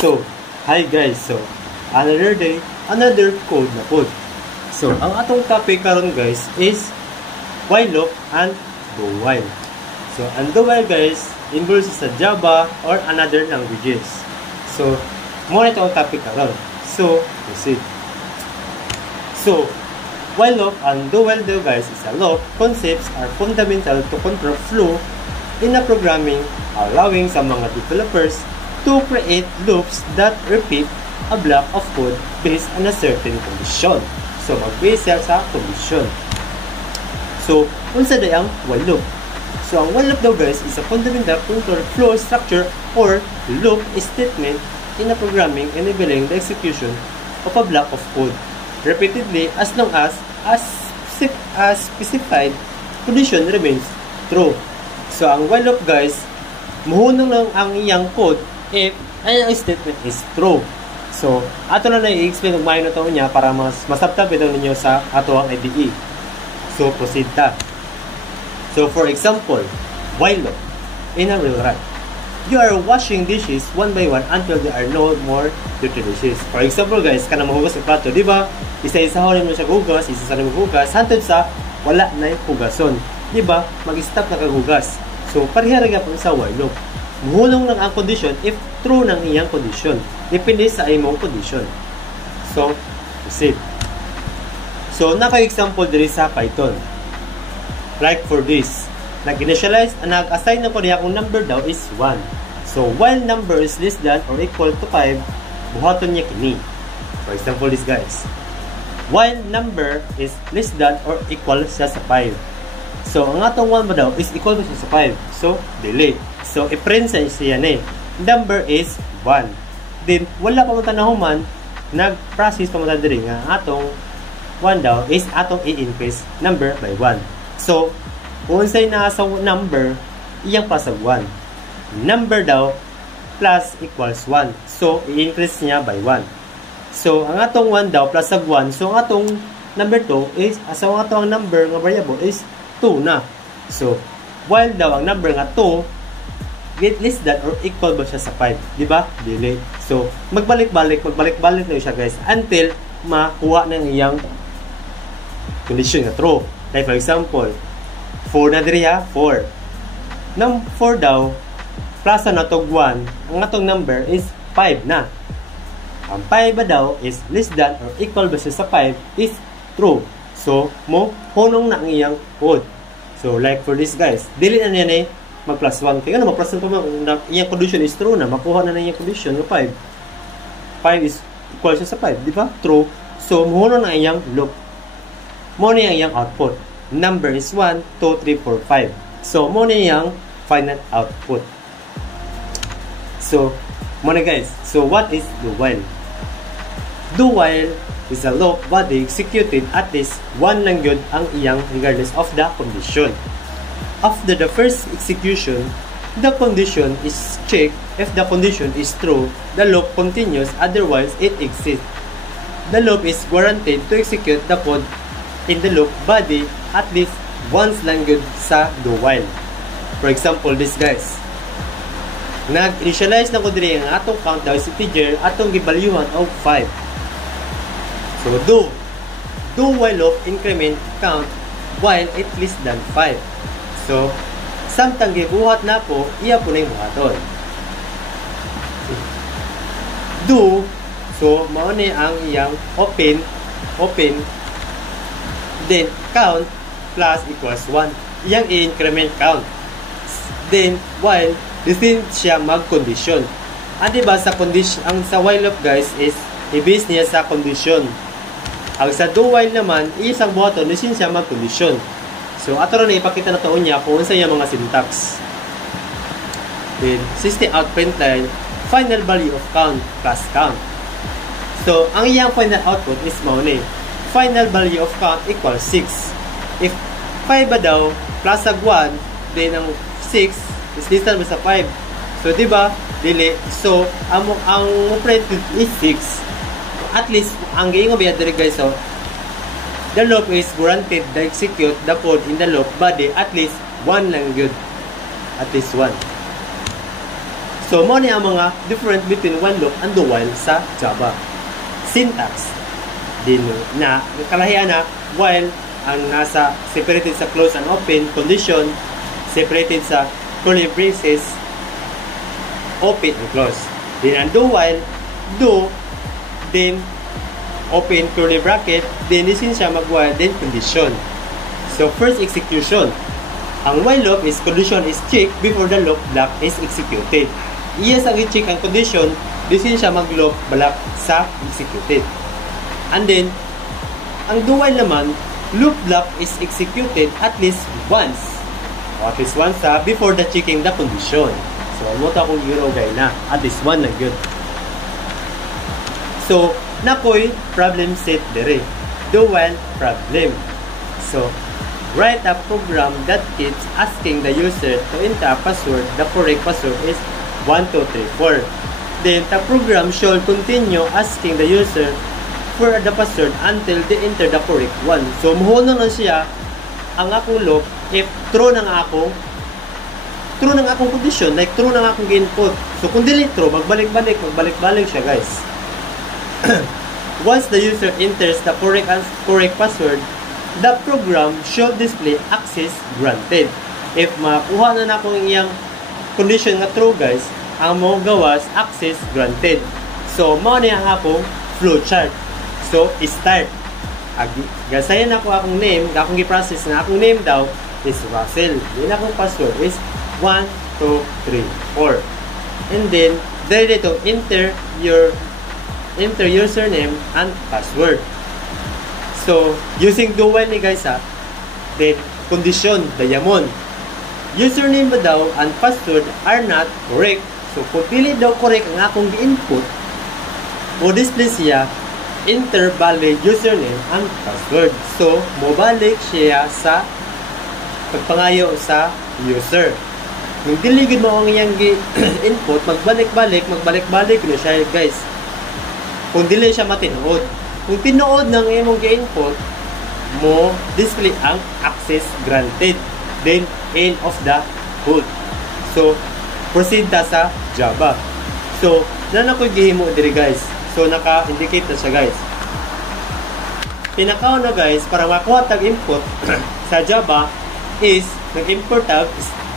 So, hi guys. So, another day, another code na pod. So, ang atong topic karon guys is while loop and do while. So, ang do while guys involves sa Java or another languages. So, mo na itong topic karon. So, proceed. So, while loop and do while do guys is a loop. Concepts are fundamental to control flow in a programming, allowing sa mga developers to create loops that repeat a block of code based on a certain condition. So, mag-base sa condition. So, unsa day ang while loop? So, ang while loop daw guys is a fundamental control flow structure or loop statement in a programming enabling the execution of a block of code repeatedly as long as specified condition remains true. So, ang while loop guys, muhunong lang ang iyang code if ang statement is true. So, ato na i-explain kung mayo na ito niya para masabtab ito ninyo sa ato ang IDE. So, proceed ta. So, for example, while loop in a real run. You are washing dishes one by one until there are no more dirty dishes. For example guys, kana mahugas ng plato, di ba? Isa-isahonin mo siya hugas, isa-isa mo hugas, hantod sa wala na yung hugason. Di ba? Mag-stop na kagugas. So, pariharaga po sa while loop. Muhulong lang ang condition if true ng iyang condition. Depende sa imong condition. So, proceed. So, naka-example diri sa Python. Like for this. Nag-initialize, nag-assign na ko niya kung number daw is 1. So, while number is less than or equal to 5, buhaton niya kini. For example, this guys. While number is less than or equal siya sa 5. So, ang atong 1 ba daw is equal to siya sa 5. So, delete. So, i-print siya na number is 1. Then, wala pa mo tanahuman, nag-process pa mo diri nga atong 1 daw is atong i-increase number by 1. So, kung sa'y nasa number, iyang pasag 1. Number daw, plus equals 1. So, i-increase niya by 1. So, ang atong 1 daw, plus ag 1. So, ang atong number 2 is, ang atong number nga variable is 2 na. So, while daw, ang number nga 2, get less than or equal ba siya sa 5. Diba? Delete. So, magbalik-balik na siya guys, until makuha ng iyang condition nga true. Like for example, 4 na diri ha, 4. Nang 4 daw, plus na itong 1, ang atong number is 5 na. Ang 5 ba daw is less than or equal ba siya sa 5 is true. So, hunong na ang iyang code. So, like for this guys, delete na niya mag-plus 1. Kaya ano, mag-plus 1 pa iyang condition is true na. Makuha na iyang condition ng 5. 5 is equal siya sa 5. Di ba? True. So, hunong na iyang loop. Mo na iyang output. Number is 1, 2, 3, 4, 5. So, mo na iyang final output. So, mo na guys. So, what is do while? Do while is a loop body executed at least one lang yun ang iyang regardless of the condition. After the first execution, the condition is checked. If the condition is true, the loop continues, otherwise it exists. The loop is guaranteed to execute the code in the loop body at least once lang yun sa do while. For example, this guys. Nag-initialize na ko diri ang atong count daw si teacher atong gibalyuhan og 5. So, do while loop increment count while it less than 5. So, samtang gibuhat na po, iya po na yung buhaton. Do, so, mauna ang iyang open, then count plus equals 1. Iyang i-increment count. Then, while, din siya mag-condition. Diba sa condition, ang sa while loop guys is, i-base niya sa condition. Ang sa do while naman, isang buhaton, din siya mag-condition. So, ato na ipakita na ito niya kung sa mga syntax. Then, system out print line, final value of count plus count. So, ang iyang final output is mauni. Final value of count equals 6. If 5 ba daw, plus ag 1, then ang 6 is listed sa 5. So, diba? Dili. So, ang print is 6. At least, ang gayon biya diri guys, so, the loop is guaranteed to execute the code in the loop body at least 1 lang yun. At least 1. So mo ni ang mga different between while loop and do while sa Java. Syntax din na kalahian na while ang nasa separated sa close and open condition, separated sa curly braces, open and close. Then ang do while, do, then open curly bracket, then isin siya mag-while, then condition. So first execution. Ang while loop is condition is checked before the loop block is executed. Yes, ang i-check ang condition, isin siya mag-loop block sa executed. And then, ang do while naman, loop block is executed at least once. At least once before the checking the condition. So, mo ta kung euro gay na. At least one lang yun. So, nakoy problem set dire. Do while problem. So, write a program that keeps asking the user to enter a password. The correct password is 1234. Then, the program should continue asking the user for the password until they enter the correct one. So, muhunan na siya ang akong loop if true na nga akong condition, like true na nga akong input. So, kung dili true, magbalik-balik siya, guys. Once the user enters the correct password, the program should display access granted. If makuha na akong iyang condition nga true, guys, ang mo gawas access granted. So, mao ni ang akong flowchart. So, start. Gasayan ako akong name, akong gi-process na akong name daw is Russell. Then akong password is 1, 2, 3, 4. And then, there dito, enter username and password. So, using do while ni guys then, condition, diamond. Username ba daw and password are not correct. So, kung pili daw correct ang akong gi-input, o display siya, enter valid username and password. So, mobalik siya sa pagpangayo sa user. Kung diligid mo ang iyang input, magbalik-balik na siya, guys. Kung dili siya matinood. Kung tinood ng imong gi-input, mo display ang access granted. Then, end of the code. So, proceed ta sa Java. So, na ko gihimo diri, guys. So, naka-indicate na siya, guys. Pinakaw na, guys, para makuha tag input sa Java is nag-import tag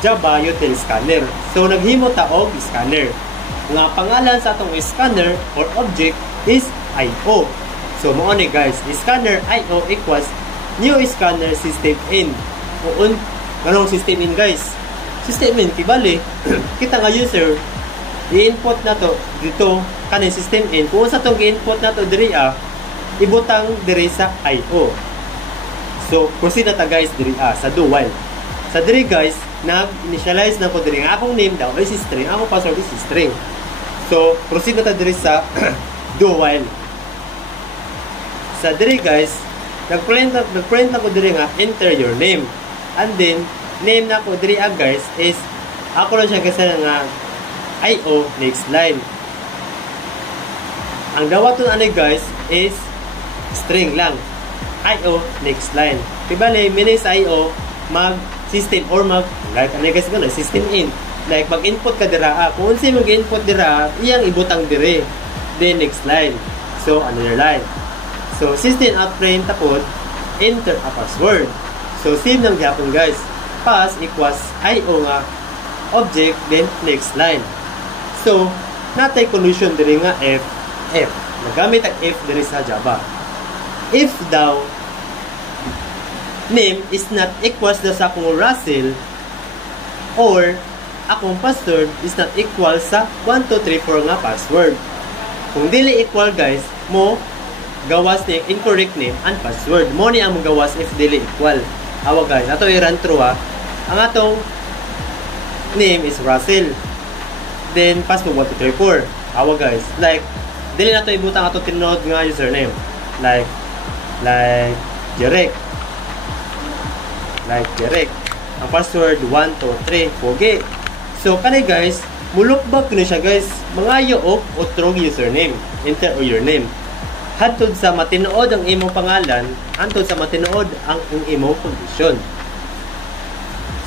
Java util scanner. So, naghimo ta og scanner. Nga pangalan sa atong scanner or object is IO. So, mo ni, guys, scanner IO equals new scanner system in. Ganong system in, guys? System in, kibali, kita nga user, i-input na to dito kanin system in. Kung sa itong i-input na to diri ibutang diri sa IO. So, proceed na ta, guys, diri sa do while. Sa diri, guys, nag-initialize na ko diri nga akong name daw is string, akong password is string. So, proceed na ta diri sa do while. Sa diri, guys, nag-print na ko diri nga enter your name. And then, name na ko diri guys is ako lang siya kasi nga IO next line. Ang dawaton ani, guys, is string lang. IO next line. Kibali, minis IO mag system or mag like ano, guys, gano'n, system in. Like mag-input ka dira. Kung unsa mo mag-input dira, iyang ibutang dire. Then next line. So another line. So system out print tapos enter a password. So same lang gyapon, guys. Pass equals IO nga object, then next line. So natay condition diri nga F. Nagamit ang if diri sa Java. If daw name is not equals daw sa akong Russell or akong password is not equal sa 1234 nga password. Kung dili equal, guys, mo gawas ni incorrect name and password. Mo ni ang gawas if dili equal. Awa, guys, ato i-run through ang atong name is Russell. Then password 1234. Awa, guys, like dili na to ibutang ato tinod nga username. Like Jerek. Ang password 123 pogi. So kanay, guys, mulukbag ko na siya, guys. Mangayo og utrong username. Enter o your name. Hantod sa matinood ang imong pangalan, hantod sa matinood ang imong condition.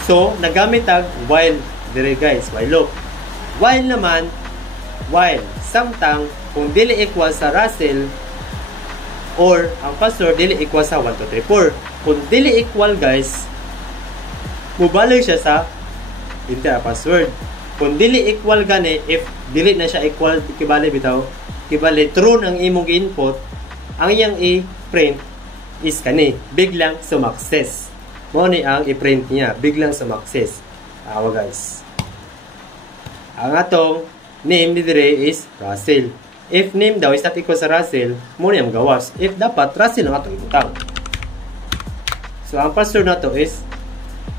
So nagamit tag while dire, guys, while loop. While naman, while samtang kung dili equal sa Russell or ang password dili equal sa 1234. Kung dili equal guys, mubalik siya sa enter password. Kung dili equal gani, if dili na siya equal, kibali bitaw, kibali true ang imong input, ang iyang i-print is kani, biglang sumakses. Mo ni ang i-print niya, biglang sumakses. Awa guys. Ang atong name ni dire is Russell. If name daw is not equal sa Russell, mo ni ang gawas. If dapat, Russell ang atong ibutang. So, ang password na to is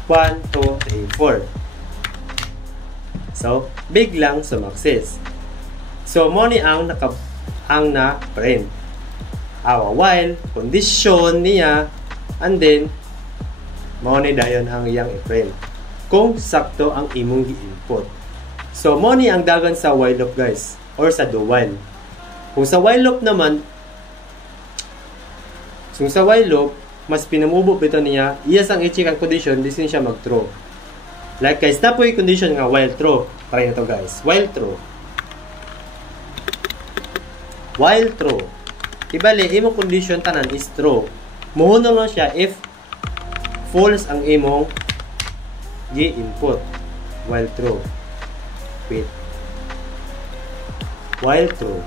1, 2, 3, 4. So, biglang sumakses. So, mo ni ang na-print. While, condition niya, and then, mo ni dayon ang iyang i-print. Kung sakto ang imong gi-input. So, mo ni ang dagan sa while loop guys, or sa do while. Kung sa while loop naman, mas pinamubo ito niya, iyas ang i-check ang condition, di siya mag-true. Like guys, na po yung condition nga while true. Try na to guys. While true. While true. Ibali, imong condition tanan is true. Muhunong lang siya if false ang imong gi-input. While true. Wait. While true.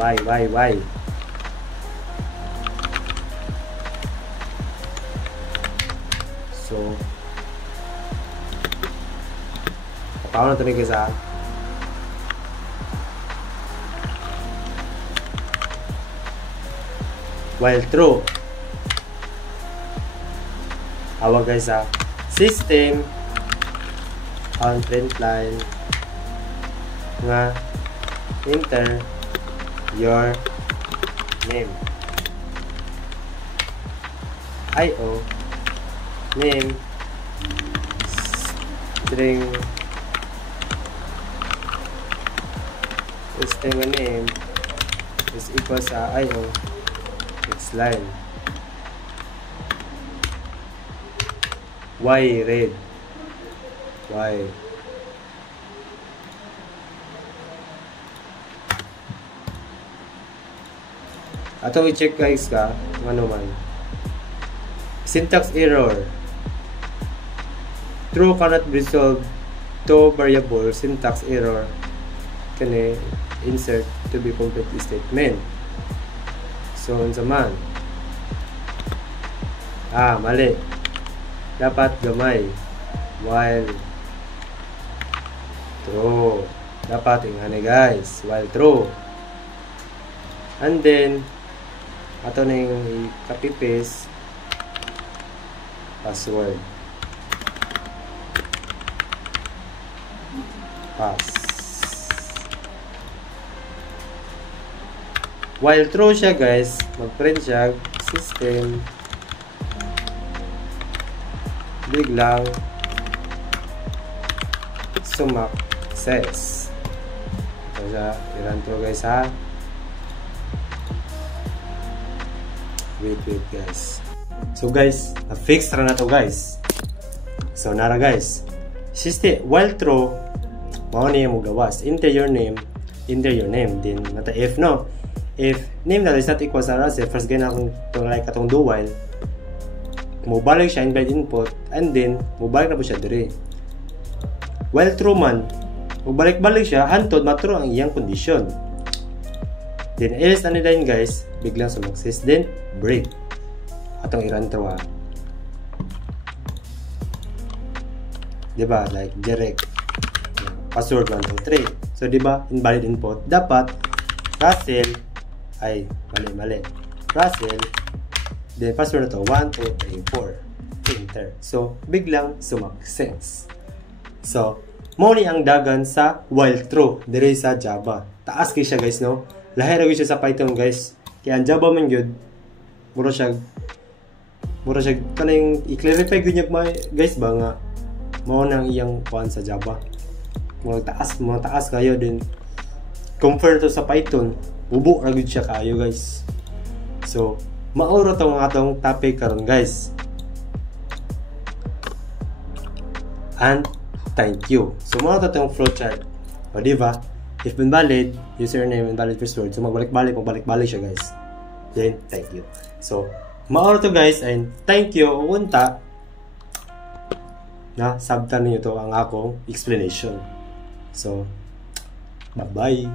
Why? So, paano na ito guys ha? While true. Awa guys ha. System on print line nga enter your name. IO name string name is equal sa IO next line Y red Y ato i-check guys ka ano man syntax error true cannot be solved to variable syntax error kani insert to be complete statement so unsa man mali dapat gamay while true dapat ingani guys while true and then ato na yung copy paste password pass while true siya guys mag-print siya system biglang sumakses ito siya i-run to guys ha wait guys so guys na-fix na to guys so nara guys system while true mao niya mo gawas enter your name din nata if no if name that is not equal sa Russell first gana akong like atong do while mobalik siya invite input and then mobalik na po siya dire while true man mobalik-balik siya hantod matro ang iyang condition then else ano din guys biglang sumakses then break atong i-run to diba like direct password 123 so diba invalid input dapat Russell ay mali Russell then password na to 1234 enter so biglang sumakses so mo ni ang dagan sa while true dire sa Java taas kay siya guys no lahi ra siya sa Python guys kaya ang Java man gyud mura siya kanang i-clarify gyud guys ba nga mao nang iyang kuan sa Java mga taas kayo din compare to sa Python ubo ra gyud siya kayo guys so mauro tong atong topic karon guys and thank you. So mga tatong flowchart. O diba? If invalid, username invalid password. So magbalik-balik siya guys. Then thank you. So maoro to guys, and thank you unta na sabtan niyo to ang akong explanation. So bye bye.